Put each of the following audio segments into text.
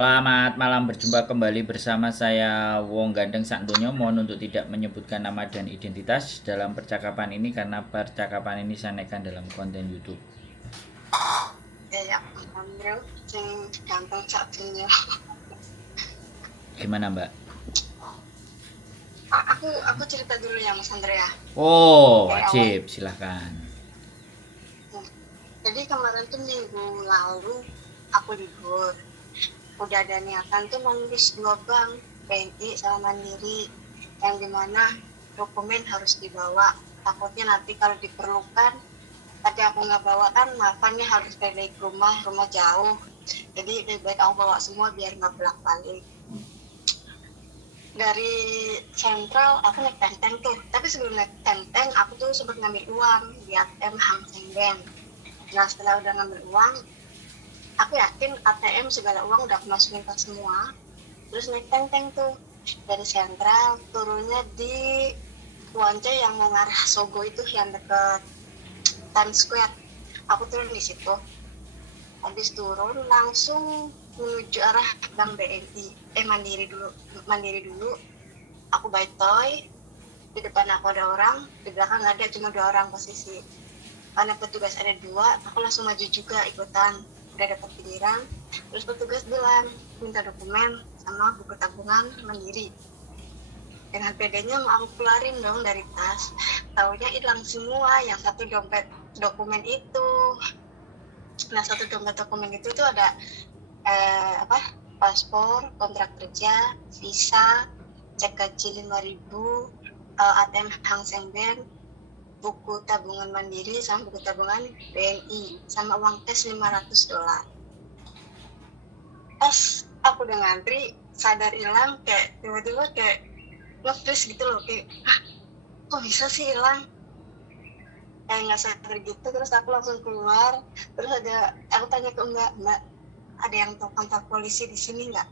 Selamat malam, berjumpa kembali bersama saya Wong Gandeng Sakdonya. Mohon untuk tidak menyebutkan nama dan identitas dalam percakapan ini karena percakapan ini saya naikkan dalam konten YouTube. Ya, Andrew, yang gampang satunya. Gimana, Mbak? Aku cerita dulu ya, Mas Andrea. Oh, Dari awal. wajib, silahkan. Nah, jadi kemarin tuh minggu lalu aku libur. Udah ada niatan tuh nulis 2 bank, BNI sama Mandiri, yang dimana dokumen harus dibawa. Takutnya nanti kalau diperlukan, tapi aku nggak bawa kan, makannya harus balik rumah jauh. Jadi lebih baik aku bawa semua biar nggak bolak-balik. Dari sentral aku naik tenteng tuh, tapi sebelum naik tenteng aku tuh sempat ngambil uang di ATM Hang Seng Bank. Nah setelah udah ngambil uang, aku yakin ATM segala uang udah aku masukin ke semua. Terus naik tenteng tuh dari sentral, turunnya di Wance yang mau ngarah Sogo itu, yang deket Times Square. Aku turun di situ. Habis turun langsung menuju arah Bank BNI, Mandiri dulu. Aku buy toy, di depan aku ada orang, di belakang nggak ada, cuma 2 orang posisi. Karena petugas ada 2, aku langsung maju juga ikutan. Udah dapat giliran, terus petugas bilang minta dokumen sama buku tabungan Mandiri. Dengan pedenya mau aku keluarin dong dari tas, taunya hilang semua yang satu dompet dokumen itu. Nah satu dompet dokumen itu tuh ada paspor, kontrak kerja, visa, cek gaji 5.000, ATM Hang Seng Bank, buku tabungan Mandiri sama buku tabungan BNI, sama uang cash $500. Pas aku udah ngantri, sadar hilang, kayak tiba-tiba kayak nge-freeze gitu loh, kayak kok bisa sih hilang, kayak nggak sadar gitu. Terus aku langsung keluar, terus aku tanya ke mbak, ada yang tahu kontak polisi di sini nggak?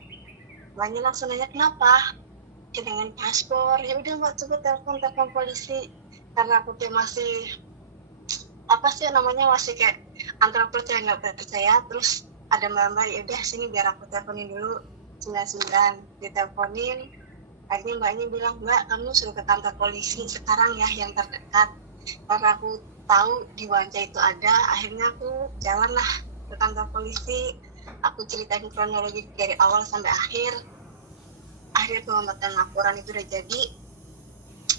Mbaknya langsung nanya kenapa, dengan paspor. Ya udah mbak, coba telepon polisi. Karena aku kayak masih apa sih namanya, masih kayak antara percaya nggak percaya. Terus ada mbak, ya udah sini biar aku teleponin dulu. 99 diteleponin. Akhirnya mbaknya bilang, mbak kamu suruh ke kantor polisi sekarang ya, yang terdekat. Karena aku tahu di Wanca itu ada, akhirnya aku jalanlah ke kantor polisi. Aku ceritain kronologi dari awal sampai akhir. Akhirnya pengambatan laporan itu udah jadi.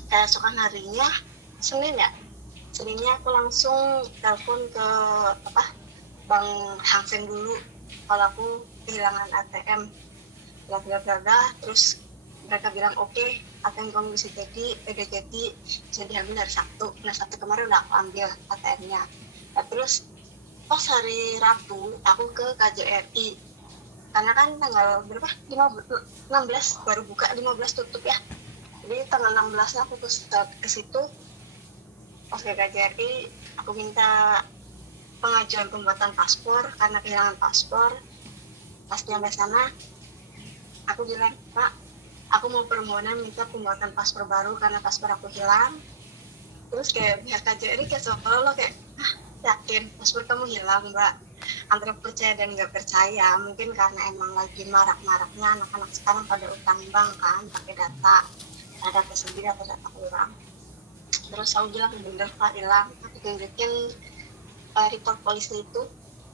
Keesokan harinya, Seninnya aku langsung telepon ke Bank Hang Seng dulu, kalau aku kehilangan ATM, bla bla bla bla. Terus mereka bilang oke, ATM kamu bisa udah jadi, bisa diambil hari Sabtu. Nah Sabtu kemarin udah aku ambil ATM-nya. Nah, terus pas hari Rabu aku ke KJRI, karena kan tanggal berapa, 16 baru buka, 15 tutup ya. Jadi tanggal 16 aku ke situ. Pas ke KJRI aku minta pengajuan pembuatan paspor karena kehilangan paspor. Pas nyampe sana aku bilang, pak aku mau permohonan minta pembuatan paspor baru karena paspor aku hilang. Terus kayak pihak KJRI kayak seolah-olah kayak, yakin paspor kamu hilang mbak? Antara percaya dan nggak percaya, mungkin karena emang lagi marak-maraknya anak-anak sekarang pada utang bank kan, pakai data sendiri atau data orang. Terus aku bilang bener pak hilang. Aku tunjukin report polisi itu,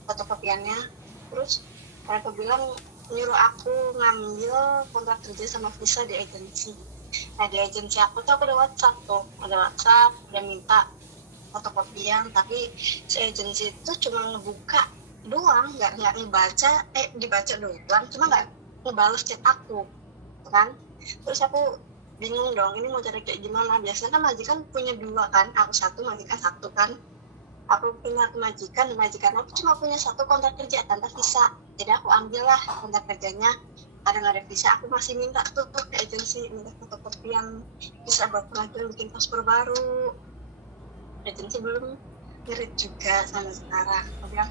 fotokopiannya. Terus mereka bilang nyuruh aku ngambil kontrak kerja sama visa di agensi. Nah di agensi aku tuh aku ada WhatsApp, udah minta fotokopian, tapi si agensi itu cuma ngebuka doang, nggak ngebaca, dibaca doang, cuma nggak ngebales chat aku kan. Terus aku bingung dong, ini mau cari kayak gimana. Biasanya kan majikan punya 2 kan, aku 1, majikan 1 kan. Aku punya majikan aku cuma punya 1 kontrak kerja tanpa visa. Jadi aku ambillah kontrak kerjanya, ada nggak ada visa. Aku masih minta tuh ke agensi, minta fotokopian bisa buat pengajuan bikin paspor baru. Agensi belum ngerit juga sampai sekarang. Aku bilang,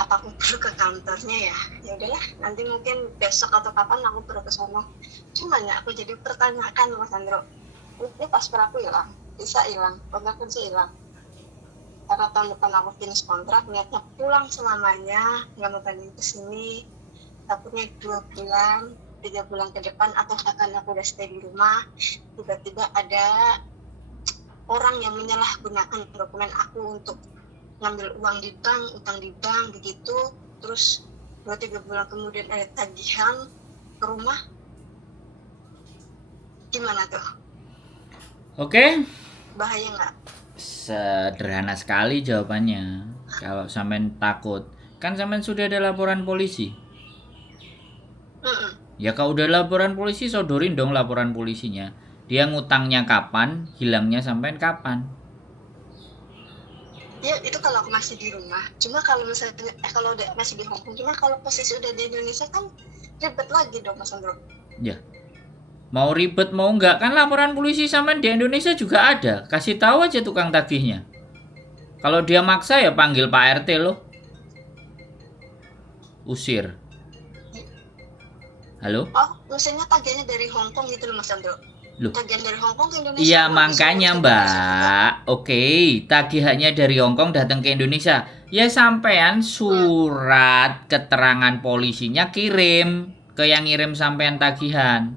apa aku perlu ke kantornya ya? Ya udahlah, nanti mungkin besok atau kapan aku perlu ke sana. Cuma ya aku jadi pertanyakan Mas Andro, ini paspor aku hilang, bisa hilang, kontrak kerja hilang. Karena tahun depan aku finish kontrak, niatnya pulang selamanya, nggak mau balik ke sini. takutnya 2 bulan 3 bulan ke depan atau bahkan aku udah stay di rumah, tiba-tiba ada orang yang menyalahgunakan dokumen aku untuk ngambil uang di bank, utang di bank begitu, terus 2-3 bulan kemudian ada tagihan ke rumah, gimana tuh? Oke, Bahaya nggak? sederhana sekali jawabannya. Kalau sampean takut, kan sampean sudah ada laporan polisi. Mm-mm. Ya kalau udah laporan polisi, sodorin dong laporan polisinya. Dia ngutangnya kapan, hilangnya sampean kapan. Ya itu kalau aku masih di rumah. Cuma kalau misalnya kalau udah masih di Hong Kong, cuma kalau posisi udah di Indonesia kan ribet lagi dong Mas Andro. Ya, mau ribet mau enggak, kan laporan polisi sampean di Indonesia juga ada. Kasih tahu aja tukang tagihnya. Kalau dia maksa ya panggil Pak RT loh. Usir. Halo? Oh, misalnya tagihannya dari Hong Kong gitu loh Mas Andro. Loh. Tagihan dari Hong Kong ke Indonesia. Iya kok makanya bisa Mbak. Oke, tagihannya dari Hongkong datang ke Indonesia. Ya sampean surat keterangan polisinya kirim ke yang ngirim sampean tagihan.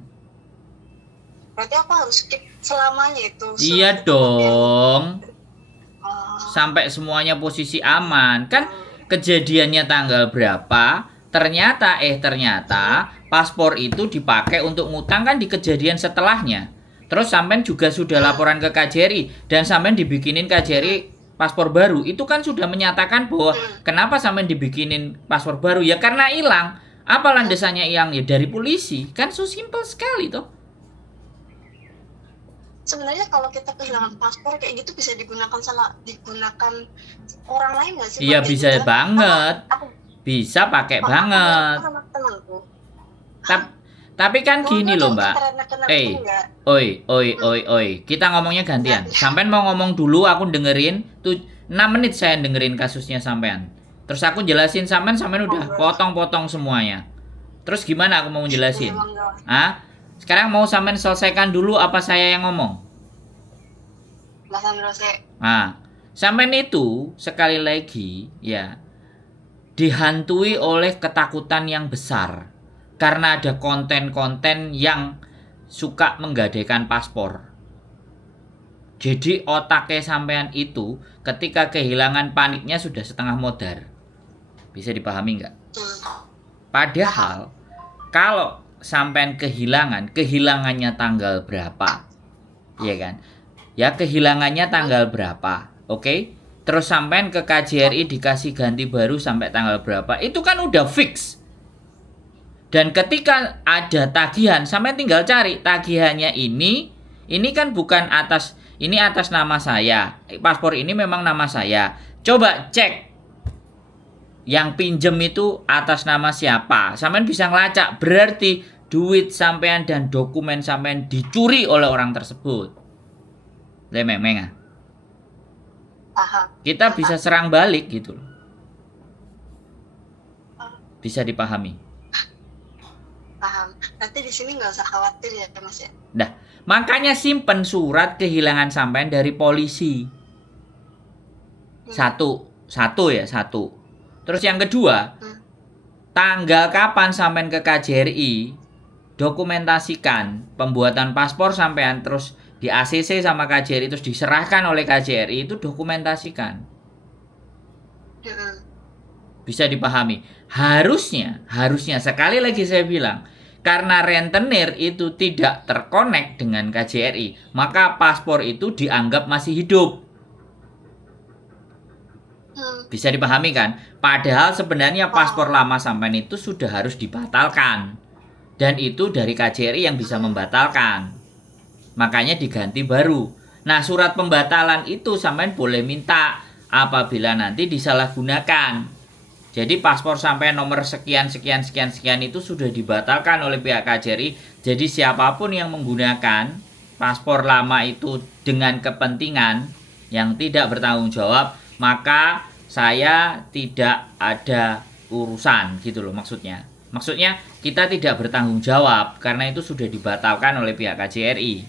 Berarti aku harus keep selamanya itu. Iya surat itu dong. Oh, Sampai semuanya posisi aman. Kan kejadiannya tanggal berapa? Ternyata paspor itu dipakai untuk ngutang kan di kejadian setelahnya. Terus sampean juga sudah laporan ke KJRI dan sampean dibikinin KJRI paspor baru. Itu kan sudah menyatakan bahwa kenapa sampean dibikinin paspor baru? Ya karena hilang. Apa landasannya hilang? Ya dari polisi. Kan so simple sekali toh. sebenarnya kalau kita kehilangan paspor kayak gitu bisa digunakan orang lain nggak sih? Iya Kayak bisa gitu kan? banget. Aku Bisa pakai aku banget. sama temanku. Tapi kan gini loh Kalau Mbak. anak-anak Eh, itu nggak. oi. Kita ngomongnya gantian. Sampean mau ngomong dulu, aku dengerin. Tuh 6 menit saya dengerin kasusnya sampean. Terus aku jelasin sampean udah potong-potong semuanya. Terus gimana aku mau jelasin? Ah? Sekarang mau sampean selesaikan dulu apa saya yang ngomong? Mas Andro saya Nah, sampean itu sekali lagi ya dihantui oleh ketakutan yang besar karena ada konten-konten yang suka menggadaikan paspor. Jadi otaknya sampean itu ketika kehilangan paniknya sudah setengah modar. Bisa dipahami nggak? Padahal kalau sampean kehilangannya tanggal berapa? Iya kan? Ya kehilangannya tanggal berapa? Oke? Terus sampean ke KJRI dikasih ganti baru sampai tanggal berapa? Itu kan udah fix. Dan ketika ada tagihan, sampean tinggal cari tagihannya ini kan bukan atas nama saya. Paspor ini memang nama saya. Coba cek yang pinjem itu atas nama siapa. Sampean bisa ngelacak, berarti duit sampean dan dokumen sampean dicuri oleh orang tersebut. Lemeng-meng. paham. Kita bisa serang balik gitu loh. Bisa dipahami. Paham. Nanti di sini nggak usah khawatir ya Mas ya. Nah, makanya simpen surat kehilangan sampean dari polisi. Satu. Terus yang kedua, tanggal kapan sampean ke KJRI, dokumentasikan pembuatan paspor sampean terus di ACC sama KJRI terus diserahkan oleh KJRI itu dokumentasikan. Bisa dipahami. Harusnya sekali lagi saya bilang, karena rentenir itu tidak terkonek dengan KJRI, maka paspor itu dianggap masih hidup. Bisa dipahami kan? Padahal sebenarnya paspor lama sampean itu sudah harus dibatalkan. Dan itu dari KJRI yang bisa membatalkan. Makanya diganti baru. Nah, surat pembatalan itu sampean boleh minta apabila nanti disalahgunakan. Jadi paspor sampean nomor sekian itu sudah dibatalkan oleh pihak KJRI. Jadi siapapun yang menggunakan paspor lama itu dengan kepentingan yang tidak bertanggung jawab, maka saya tidak ada urusan gitu loh maksudnya. Maksudnya kita tidak bertanggung jawab karena itu sudah dibatalkan oleh pihak KJRI.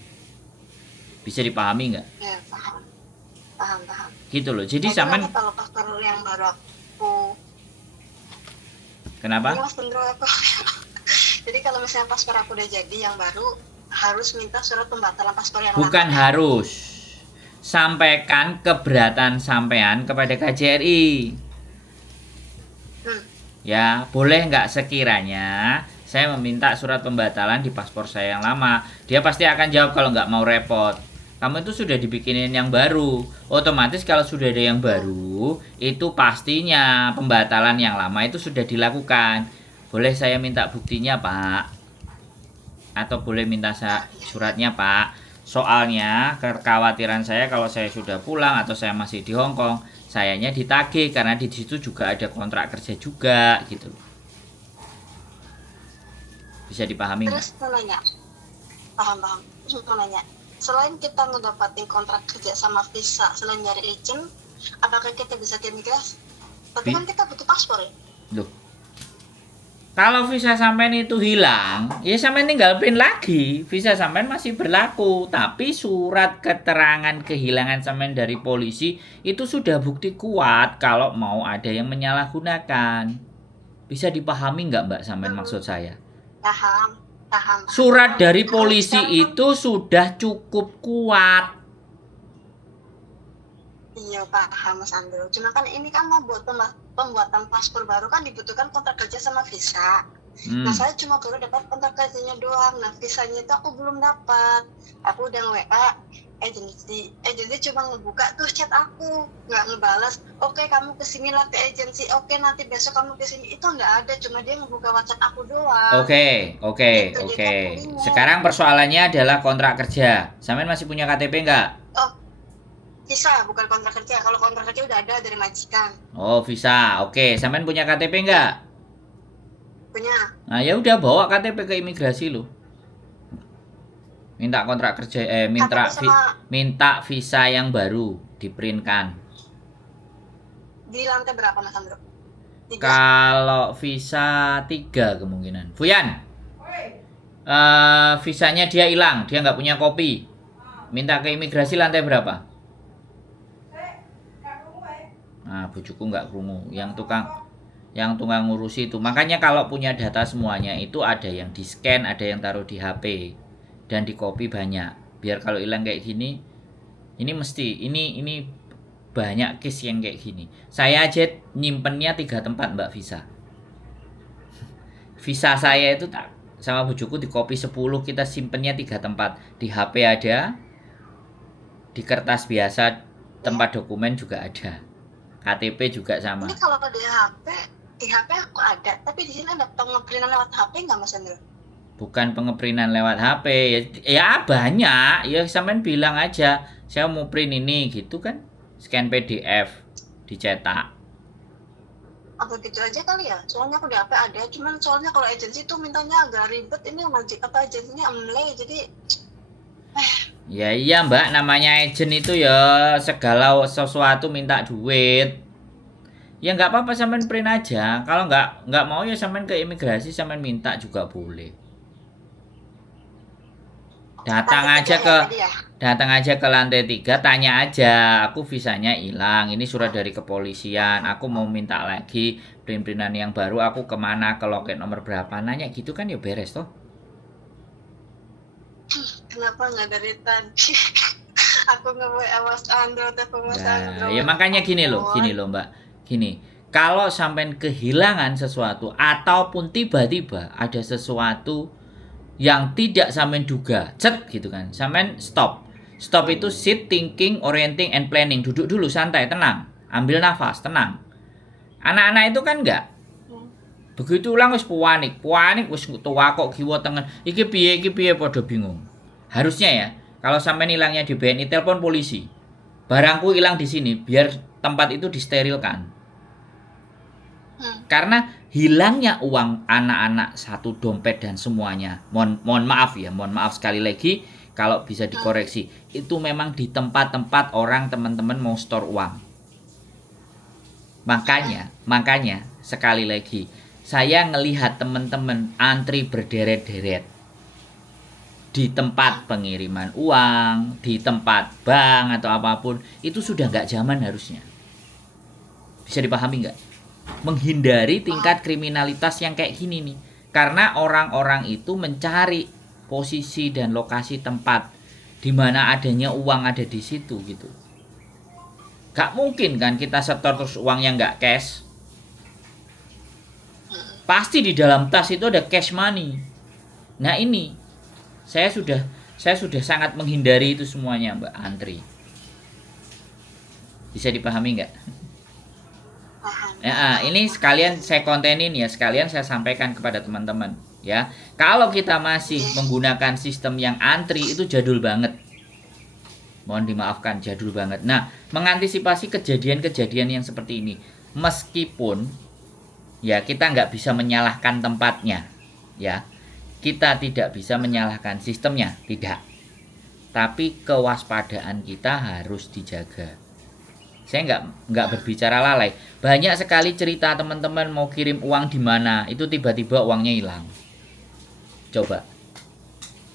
Bisa dipahami nggak? Ya, paham. Paham. Gitu loh. Jadi sampean kalau paspor yang baru aku Kenapa? Mas Hendro aku. Jadi kalau misalnya paspor aku udah jadi yang baru, harus minta surat pembatalan paspor yang Bukan lama. harus. Sampaikan keberatan sampean kepada KJRI. Ya, boleh nggak sekiranya saya meminta surat pembatalan di paspor saya yang lama. Dia pasti akan jawab kalau nggak mau repot. Kamu itu sudah dibikinin yang baru. Otomatis kalau sudah ada yang baru, itu pastinya pembatalan yang lama itu sudah dilakukan. Boleh saya minta buktinya, Pak? Atau boleh minta suratnya, Pak? Soalnya kekhawatiran saya kalau saya sudah pulang atau saya masih di Hong Kong, sayanya ditagih karena di situ juga ada kontrak kerja juga gitu. Bisa dipahami nggak? Terus mau nanya, paham. Terus mau nanya, selain kita ngedapatin kontrak kerja sama visa, selain nyari agent, apakah kita bisa ke imigrasi? Tapi kan kita butuh paspor ya. Loh, kalau visa sampean itu hilang, ya sampean tinggal print lagi. Visa sampean masih berlaku, tapi surat keterangan kehilangan sampean dari polisi itu sudah bukti kuat kalau mau ada yang menyalahgunakan. Bisa dipahami nggak, Mbak, sampean maksud saya? Paham. Surat dari Kalau polisi sekarang kan- itu sudah cukup kuat. Iya paham Mas Andro. Cuma kan ini kan mau buat pembuatan paspor baru kan dibutuhkan kontrak kerja sama visa. Nah saya cuma baru dapat kontrak kerjanya doang. Nah visanya itu aku belum dapat. Aku udah WA agensi cuma ngebuka tuh chat aku, nggak ngebalas. Oke, kamu kesini lah ke agensi. Oke, nanti besok kamu kesini. Itu nggak ada, cuma dia ngebuka WhatsApp aku doang. Oke. Sekarang persoalannya adalah kontrak kerja. Sampean masih punya KTP nggak? Oh, visa bukan kontrak kerja. Kalau kontrak kerja udah ada dari majikan. Oh, visa. Oke, sampean punya KTP nggak? Punya. Nah, ya udah bawa KTP ke imigrasi lo. Minta kontrak kerja minta visa yang baru diprintkan. Di lantai berapa Mas Andro? 3. Kalau visa 3 kemungkinan. Fuyan. Visanya dia hilang, dia nggak punya kopi. Minta ke imigrasi lantai berapa? Nah, bujuku nggak krungu. Yang tukang ngurusi itu. Makanya kalau punya data semuanya itu ada yang di scan, ada yang taruh di HP dan di copy banyak. Biar kalau hilang kayak gini, ini banyak case yang kayak gini. Saya aja nyimpennya 3 tempat, Mbak visa. Visa saya itu sama bujuku di copy 10, kita simpennya 3 tempat. Di HP ada, di kertas biasa tempat dokumen juga ada. KTP juga sama. Ini kalau di HP aku ada, tapi di sini ada pengeprintan lewat HP nggak Mas Andro? Bukan pengeprintan lewat HP, ya banyak. Ya sampean bilang aja, saya mau print ini gitu kan. Scan PDF, dicetak. Apa gitu aja kali ya? Soalnya aku di HP ada, cuman soalnya kalau agensi tuh mintanya agak ribet. Ini agensinya emle, jadi Ya iya Mbak, namanya agent itu ya segala sesuatu minta duit. Ya nggak apa-apa sampean print aja. Kalau nggak mau ya sampean ke imigrasi sampean minta juga boleh. Datang aja ke lantai 3, tanya aja, aku visanya hilang, ini surat dari kepolisian, aku mau minta lagi print-printan yang baru, aku kemana, ke loket nomor berapa, nanya gitu kan ya beres toh. Kenapa nggak dari tadi? Aku nge-WA Mas Andro, telepon Mas Andro. Ya makanya gini loh Mbak, gini, kalau sampean kehilangan sesuatu ataupun tiba-tiba ada sesuatu yang tidak sampean duga, gitu kan, sampean stop itu sit, thinking, orienting, and planning. Duduk dulu, santai, tenang, ambil nafas, tenang. Anak-anak itu kan enggak begitu ulang wis panik wis tua kok kiwa tengen iki piye pada bingung. Harusnya ya kalau sampean hilangnya di BNI, telepon polisi, barangku hilang di sini, biar tempat itu disterilkan. Karena hilangnya uang anak-anak, 1 dompet dan semuanya, mohon maaf sekali lagi kalau bisa dikoreksi, itu memang di tempat-tempat orang teman-teman mau store uang. Makanya sekali lagi saya ngelihat teman-teman antri berderet-deret di tempat pengiriman uang, di tempat bank atau apapun, itu sudah nggak zaman harusnya. Bisa dipahami nggak? menghindari tingkat kriminalitas yang kayak gini nih. Karena orang-orang itu mencari posisi dan lokasi tempat di mana adanya uang ada di situ gitu. Gak mungkin kan kita setor terus uangnya nggak cash. Pasti di dalam tas itu ada cash money. Nah ini saya sudah sangat menghindari itu semuanya, Mbak Antri. Bisa dipahami nggak? Ya, ini sekalian saya kontenin ya, sekalian saya sampaikan kepada teman-teman ya. Kalau kita masih menggunakan sistem yang antri itu jadul banget. Mohon dimaafkan, jadul banget. Nah, mengantisipasi kejadian-kejadian yang seperti ini, meskipun ya kita nggak bisa menyalahkan tempatnya, ya kita tidak bisa menyalahkan sistemnya, tidak. Tapi kewaspadaan kita harus dijaga. Saya nggak berbicara lalai. Banyak sekali cerita teman-teman mau kirim uang di mana, itu tiba-tiba uangnya hilang. Coba,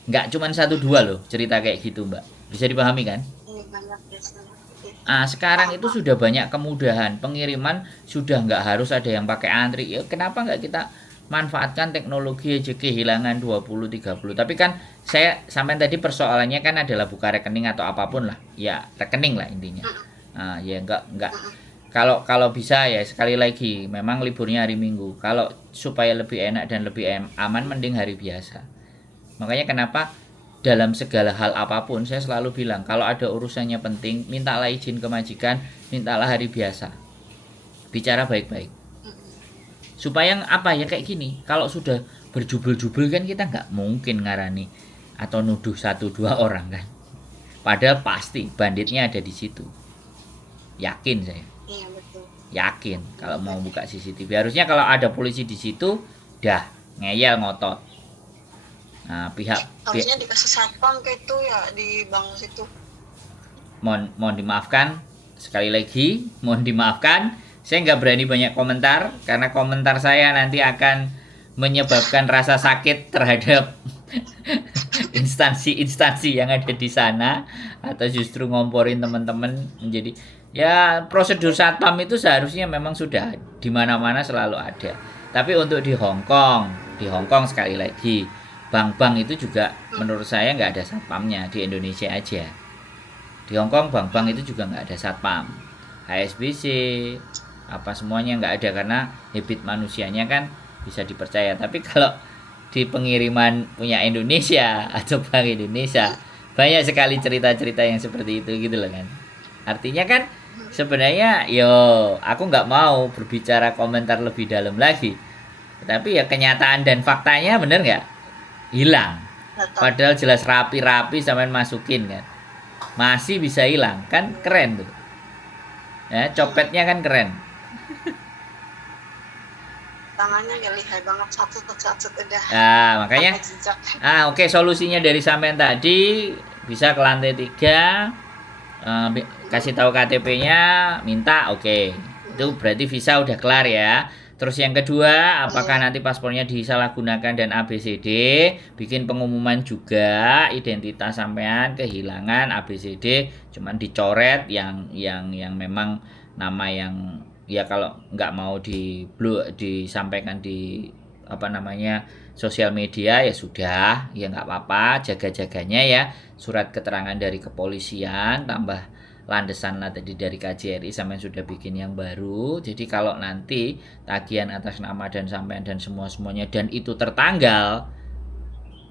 nggak cuma 1-2 loh cerita kayak gitu, Mbak. Bisa dipahami kan? Sekarang itu sudah banyak kemudahan pengiriman, sudah nggak harus ada yang pakai antri. Ya, kenapa nggak kita manfaatkan teknologi aja, kehilangan 20-30. Tapi kan saya sampai tadi persoalannya kan adalah buka rekening atau apapun lah. Ya, rekening lah intinya. Ya enggak. Kalau bisa ya sekali lagi memang liburnya hari Minggu. Kalau supaya lebih enak dan lebih aman mending hari biasa. Makanya kenapa dalam segala hal apapun saya selalu bilang kalau ada urusannya penting mintalah izin ke majikan, mintalah hari biasa. Bicara baik-baik. Supaya apa ya kayak gini, kalau sudah berjubel-jubel kan kita nggak mungkin ngarani atau nuduh 1-2 orang kan. Padahal pasti banditnya ada di situ. Yakin saya. Iya betul. Yakin kalau mau buka CCTV. Harusnya kalau ada polisi di situ, dah ngeyel ngotot. Nah, harusnya dikasih satpam kayak itu ya di bank situ. Mohon dimaafkan sekali lagi, mohon dimaafkan. Saya nggak berani banyak komentar karena komentar saya nanti akan menyebabkan rasa sakit terhadap instansi-instansi yang ada di sana atau justru ngomporin teman-teman menjadi ya prosedur satpam itu seharusnya memang sudah di mana-mana selalu ada. Tapi untuk di Hong Kong sekali lagi bank-bank itu juga menurut saya nggak ada satpamnya. Di Indonesia aja. Di Hong Kong bank-bank itu juga nggak ada satpam. HSBC apa semuanya nggak ada karena habit manusianya kan bisa dipercaya. Tapi kalau di pengiriman punya Indonesia atau Bank Indonesia banyak sekali cerita-cerita yang seperti itu gitu loh kan. Artinya kan sebenarnya aku nggak mau berbicara komentar lebih dalam lagi. Tapi ya kenyataan dan faktanya bener nggak? Hilang. Padahal jelas rapi-rapi sampai masukin kan. Masih bisa hilang kan, keren tuh. Ya, copetnya kan keren. Tangannya ya lihai banget, satu udah. Nah, makanya oke, solusinya dari sampean tadi bisa ke lantai 3, kasih tahu KTP-nya, minta oke. Itu berarti visa udah kelar ya. Terus yang kedua, apakah nanti paspornya disalahgunakan dan ABCD, bikin pengumuman juga identitas sampean kehilangan ABCD, cuman dicoret yang memang nama yang ya kalau nggak mau disampaikan di sosial media ya sudah, ya nggak apa-apa, jaga-jaganya ya surat keterangan dari kepolisian tambah landesan tadi dari KJRI sampai sudah bikin yang baru. Jadi kalau nanti tagihan atas nama dan sampean dan semuanya dan itu tertanggal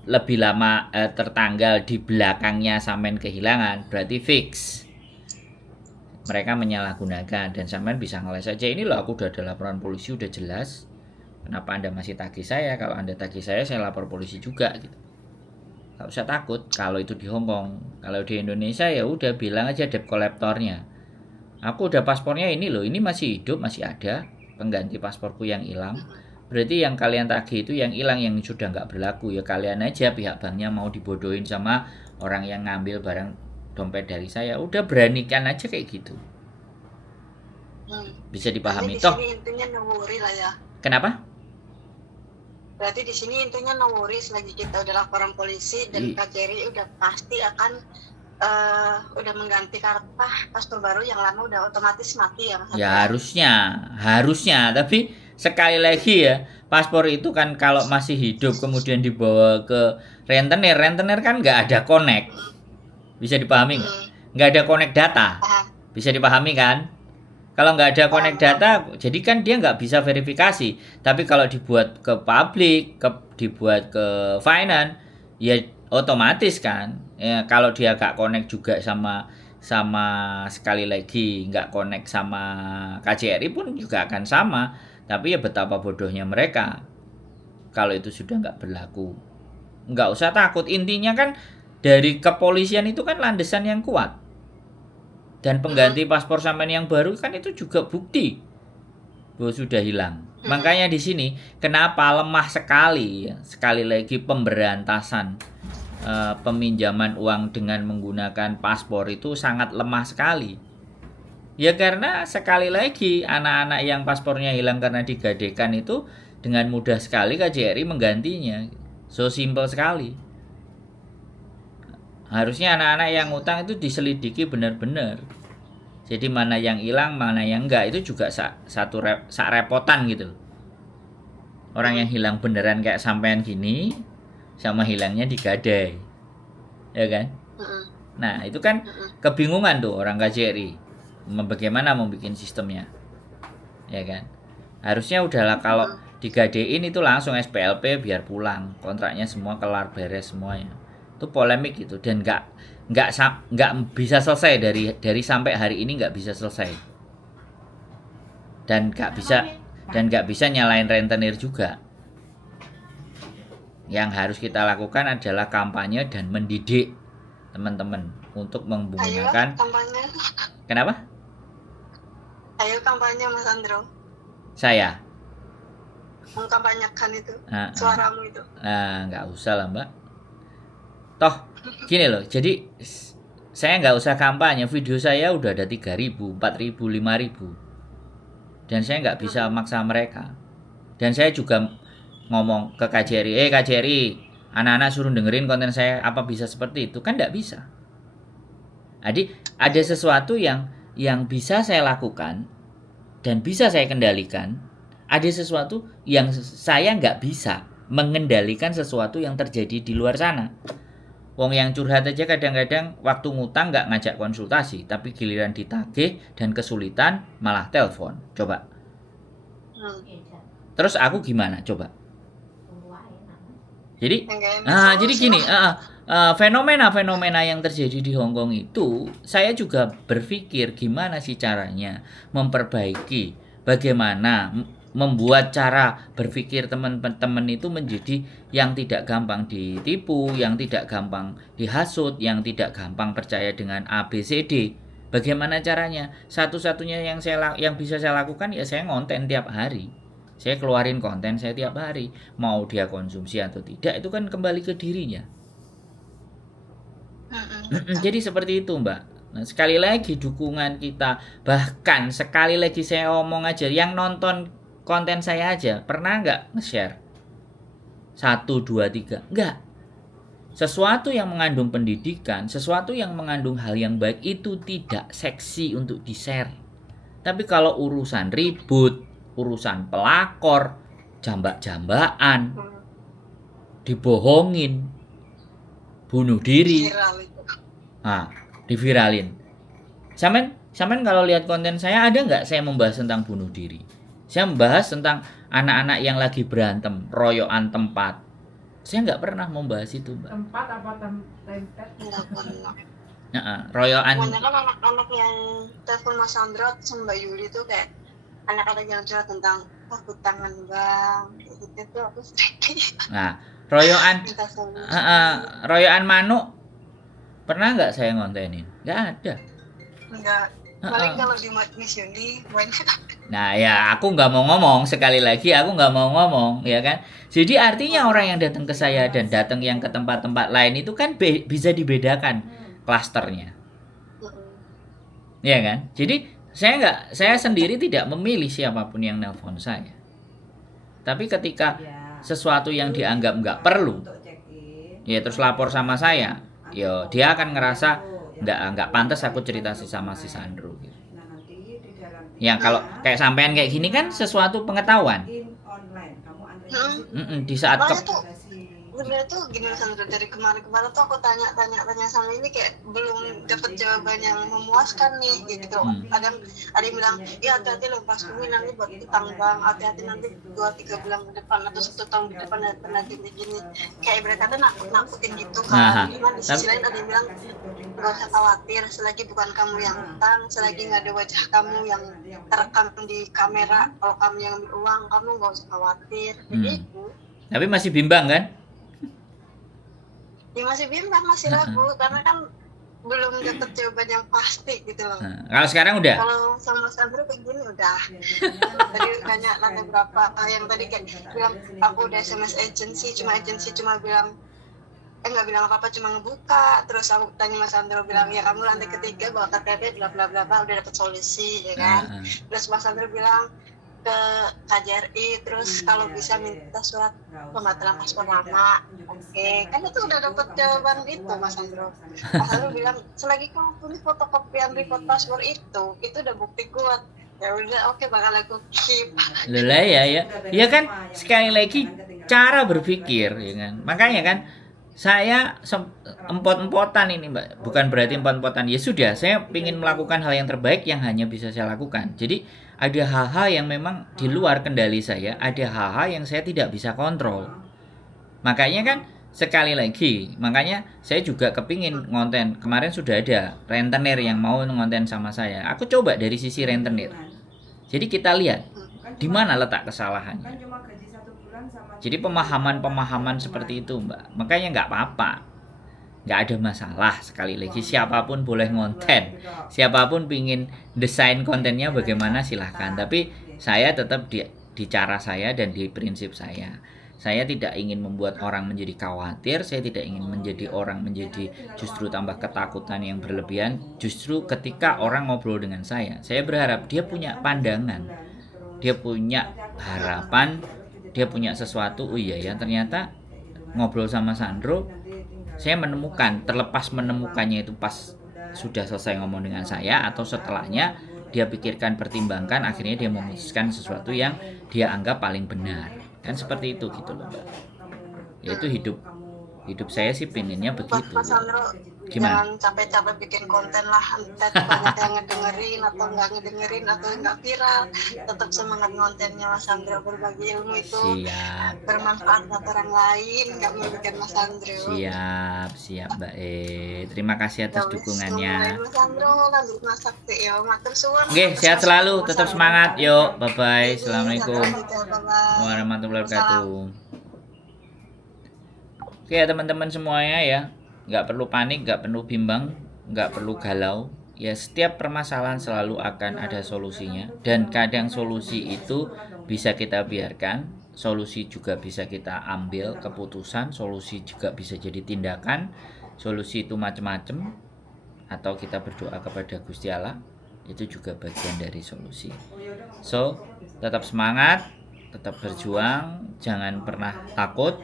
lebih lama tertanggal di belakangnya sampean kehilangan, berarti fix mereka menyalahgunakan dan sampean bisa ngeles aja, ini loh aku udah ada laporan polisi udah jelas. Kenapa Anda masih tagih saya? Kalau Anda tagih saya lapor polisi juga gitu. Gak usah takut kalau itu di Hong Kong. Kalau di Indonesia ya udah bilang aja debt collectornya, aku udah paspornya ini loh, ini masih hidup, masih ada pengganti pasporku yang hilang. Berarti yang kalian tagih itu yang hilang, yang sudah nggak berlaku. Ya kalian aja pihak banknya mau dibodohin sama orang yang ngambil barang dompet dari saya. Udah beranikan aja kayak gitu. Bisa dipahami toh. Intinya no worry lah ya. Kenapa? Berarti di sini intinya no worries, lagi kita udah laporan polisi dan KJRI udah pasti akan udah mengganti kartu paspor baru, yang lama udah otomatis mati ya Mas Ya Andro? harusnya. Tapi sekali lagi ya, paspor itu kan kalau masih hidup kemudian dibawa ke rentenir kan nggak ada connect. Mm-mm. Bisa dipahami nggak? Mm-mm. Nggak ada connect data. Paham, Bisa dipahami kan? Kalau nggak ada paham, connect paham. data, jadi kan dia nggak bisa verifikasi. Tapi kalau dibuat ke publik, dibuat ke finance, ya otomatis kan. Ya, kalau dia nggak connect juga sama sama sekali lagi nggak connect sama KJRI pun juga akan sama. Tapi ya betapa bodohnya mereka kalau itu sudah nggak berlaku. Nggak usah takut. Intinya kan dari kepolisian itu kan landasan yang kuat. Dan pengganti paspor sampean yang baru kan itu juga bukti bahwa sudah hilang. Makanya di sini kenapa lemah sekali ya, sekali lagi pemberantasan peminjaman uang dengan menggunakan paspor itu sangat lemah sekali. Ya karena sekali lagi anak-anak yang paspornya hilang karena digadekan itu dengan mudah sekali KJRI menggantinya. So simple sekali. Harusnya anak-anak yang utang itu diselidiki benar-benar. Jadi mana yang hilang, mana yang enggak itu juga satu repotan gitu. Orang yang hilang beneran kayak sampean gini sama hilangnya digadai. Ya kan? Mm-mm. Nah, itu kan Mm-mm. kebingungan tuh orang KJRI. Bagaimana mau bikin sistemnya. Ya kan? Harusnya udahlah kalau digadein itu langsung SPLP biar pulang. Kontraknya semua kelar beres semuanya. Itu polemik gitu dan nggak bisa selesai dari sampai hari ini nggak bisa selesai dan nggak bisa nyalain rentenir juga. Yang harus kita lakukan adalah kampanye dan mendidik teman-teman untuk Ayo menggunakan. kampanye, Kenapa? ayo kampanye Mas Andro, Saya mengkampanyekan itu Nah, suaramu itu. nggak usah lah mbak. Toh gini loh, jadi saya nggak usah kampanye, video saya udah ada 3.000, 4.000, 5.000 dan saya nggak bisa maksa mereka. Dan saya juga ngomong ke KJRI, KJRI, anak-anak suruh dengerin konten saya, apa bisa seperti itu? Kan nggak bisa. Jadi ada sesuatu yang bisa saya lakukan dan bisa saya kendalikan. Ada sesuatu yang saya nggak bisa mengendalikan sesuatu yang terjadi di luar sana. Wong yang curhat aja kadang-kadang waktu ngutang nggak ngajak konsultasi, tapi giliran ditagih dan kesulitan malah telepon. Coba. Terus aku gimana? Coba. Jadi, jadi gini, fenomena-fenomena yang terjadi di Hong Kong itu, saya juga berpikir gimana sih caranya memperbaiki, bagaimana membuat cara berpikir teman-teman itu menjadi yang tidak gampang ditipu, yang tidak gampang dihasut, yang tidak gampang percaya dengan ABCD. Bagaimana caranya? Satu-satunya yang bisa saya lakukan ya saya ngonten tiap hari. Saya keluarin konten saya tiap hari. Mau dia konsumsi atau tidak itu kan kembali ke dirinya. Jadi seperti itu Mbak. Nah, sekali lagi dukungan kita, bahkan sekali lagi saya omong aja, yang nonton konten saya aja pernah nggak nge-share 1, 2, 3? Nggak. Sesuatu yang mengandung pendidikan, sesuatu yang mengandung hal yang baik itu tidak seksi untuk di-share. Tapi kalau urusan ribut, urusan pelakor, jambak-jambakan, dibohongin, bunuh diri, diviralin. Samen kalau lihat konten saya ada nggak saya membahas tentang bunuh diri? Saya membahas tentang anak-anak yang lagi berantem, royokan tempat. Saya nggak pernah membahas itu, Mbak. Tempat apa tempat? Royokan. Kebanyakan anak-anak yang telepon Mas Andro sama Mbak Yuli tuh kayak anak-anak yang curhat tentang takut tangan bang, gitu aku sedih. Nah, royokan manuk pernah nggak saya ngontenin? Nggak ada. Enggak. Paling kalau di Miss Yuni banyak. Nah ya aku nggak mau ngomong, sekali lagi aku nggak mau ngomong ya kan. Jadi artinya orang yang datang ke saya dan datang yang ke tempat-tempat lain itu kan bisa dibedakan klasternya. Ya kan. Jadi saya sendiri tidak memilih siapapun yang nelpon saya. Tapi ketika sesuatu yang dianggap nggak perlu, ya terus lapor sama saya, ya dia akan ngerasa nggak pantas aku cerita sih sama si Sandro gitu. Nah, nanti di dalam Ya kalau kayak sampean kayak gini kan sesuatu pengetahuan. online kamu antri Di saat Makanya tuh sebenarnya tuh gini Sandra, dari kemarin-kemarin tuh aku tanya sama ini kayak belum dapat jawaban yang memuaskan nih gitu. Ada yang bilang ya hati-hati loh pas ini nanti buat utang bang, hati-hati nanti 2-3 bulan ke depan atau 1 tahun ke depan pernah gini kayak mereka tuh nakutin gitu kan. Cuman di sisi lain ada yang bilang nggak usah khawatir, selagi bukan kamu yang utang, selagi nggak ada wajah kamu yang terekam di kamera, kalau kamu yang ambil uang kamu nggak usah khawatir. Begitu. Tapi masih bimbang kan? Ya masih bimbang, masih ragu karena kan belum dapat jawaban yang pasti gitu loh. Kalau sekarang udah? Kalau sama Sandro kayak gini udah. Tadi tanya lantai berapa, yang tadi kayak bilang aku udah SMS agency cuma bilang nggak bilang apa-apa, cuma ngebuka. Terus aku tanya Mas Sandro bilang ya kamu lantai ketiga bawa KTP bla bla bla udah dapat solusi ya kan. Terus Mas Sandro bilang ke KJRI, terus kalau bisa minta surat pembatalan paspor lama. Oke, kan itu udah dapat jawaban itu Mas Sandro. Mas Sandro bilang selagi kamu punya fotokopian report paspor itu udah bukti kuat. Ya udah oke, bakal aku keep. Lelah ya kan sekali lagi cara berpikir ya kan. Makanya kan saya empot-empotan ini Mbak, bukan berarti empot-empotan. Ya sudah, saya ingin melakukan hal yang terbaik yang hanya bisa saya lakukan. Jadi ada hal-hal yang memang di luar kendali saya, ada hal-hal yang saya tidak bisa kontrol. Makanya kan sekali lagi, makanya saya juga kepingin ngonten. Kemarin sudah ada rentenir yang mau ngonten sama saya. Aku coba dari sisi rentenir. Jadi kita lihat di mana letak kesalahannya. Jadi pemahaman seperti itu Mbak. Makanya nggak apa-apa, nggak ada masalah. Sekali lagi siapapun boleh ngonten, siapapun pingin desain kontennya bagaimana silahkan. Tapi saya tetap di cara saya dan di prinsip saya. Saya tidak ingin membuat orang menjadi khawatir. Saya tidak ingin menjadi orang menjadi justru tambah ketakutan yang berlebihan. Justru ketika orang ngobrol dengan saya berharap dia punya pandangan, dia punya harapan, dia punya sesuatu. Oh iya ya, ternyata ngobrol sama Sandro saya menemukan, terlepas menemukannya itu pas sudah selesai ngomong dengan saya atau setelahnya dia pikirkan, pertimbangkan, akhirnya dia memutuskan sesuatu yang dia anggap paling benar. Kan seperti itu gitu loh Mbak. Yaitu hidup saya sih pinginnya begitu. Mas Sandro, jangan capek-capek bikin konten lah, entah banyak yang ngedengerin atau nggak ngedengerin atau nggak viral, tetap semangat kontennya Mas Sandro, berbagi ilmu itu bermanfaat buat orang lain, nggak merugikan Mas Sandro. Siap Mbak terima kasih atas dukungannya. Mas Sandro lanjut masak tuh ya, matur suwun. Oke, sehat selalu, tetap semangat, yuk, bye bye, assalamualaikum warahmatullahi wabarakatuh. Oke ya teman-teman semuanya ya, nggak perlu panik, nggak perlu bimbang, nggak perlu galau. Ya setiap permasalahan selalu akan ada solusinya. Dan kadang solusi itu bisa kita biarkan, solusi juga bisa kita ambil keputusan, solusi juga bisa jadi tindakan. Solusi itu macam-macam. Atau kita berdoa kepada Gusti Allah, itu juga bagian dari solusi. So, tetap semangat, tetap berjuang, jangan pernah takut.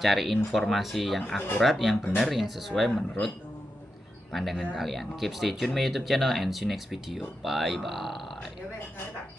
Cari informasi yang akurat, yang benar, yang sesuai menurut pandangan kalian. Keep stay tune my YouTube channel and see you next video. Bye bye.